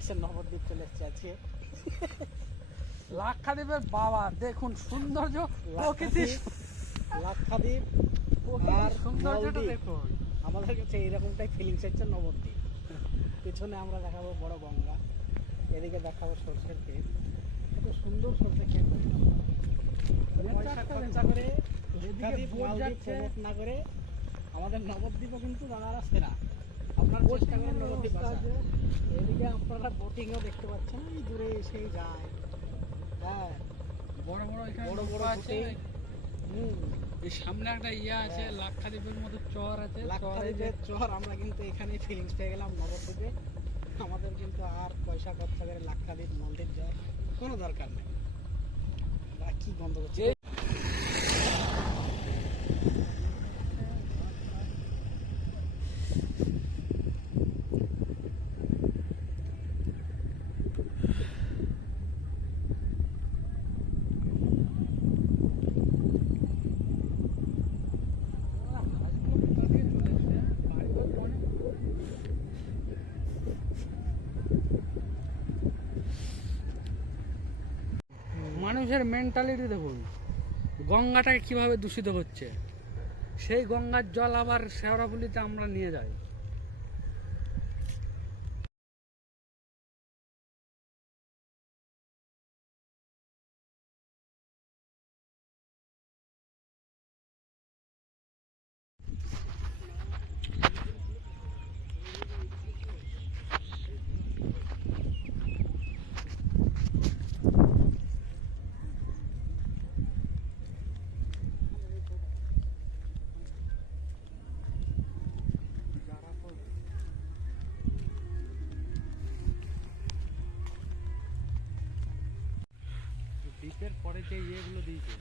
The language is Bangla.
এসে নবদ্বীপ চলে এসছে আজকে। লাক্ষাদ্বীপের বাবা দেখুন সৌন্দর্য, প্রকৃতি, লাক্ষাদ্বীপ আর সৌন্দর্যটা মালদ্বীপ। দেখুন। আমাদের কাছে এইরকমটাই ফিলিংস হচ্ছে নবদ্বীপ। পিছনে আমরা দেখাবো বড় গঙ্গা, এদিকে দেখাবো সর্ষের ক্ষেত। এত সুন্দর সর্ষের ক্ষেত, পয়সা খরচা করে লাক্ষাদ্বীপ মালদ্বীপ প্রমোট না করে আমাদের নবদ্বীপও কিন্তু দাদারা সেরা। আপনার চেষ্টা করেন নবদ্বীপ আসার। এদিকে আপনারা বোটিংও দেখতে পাচ্ছেন, এই দূরে এসেই যায়। হ্যাঁ, বড় বড় এখানে বড় বড় নৌকা আছে। হুম, এই সামনে একটা ইয়ে আছে, লাক্ষাদ্বীপের মতো চর আছে। লাক্ষাদ্বীপের চর আমরা কিন্তু এখানেই ফিলিংস পেয়ে গেলাম নবদ্বীপে। আমাদের কিন্তু আর পয়সা খরচা করে লাক্ষাদ্বীপ মালদ্বীপ যাওয়ার কোনো দরকার নেই। কি গন্ধ করছে। মানুষের মেন্টালিটি দেখুন, গঙ্গাটাকে কিভাবে দূষিত হচ্ছে। সেই গঙ্গার জল আবার শেওড়াফুলিতে আমরা নিয়ে যাই। দ্বীপের পরে যে ইয়েগুলো দিয়েছে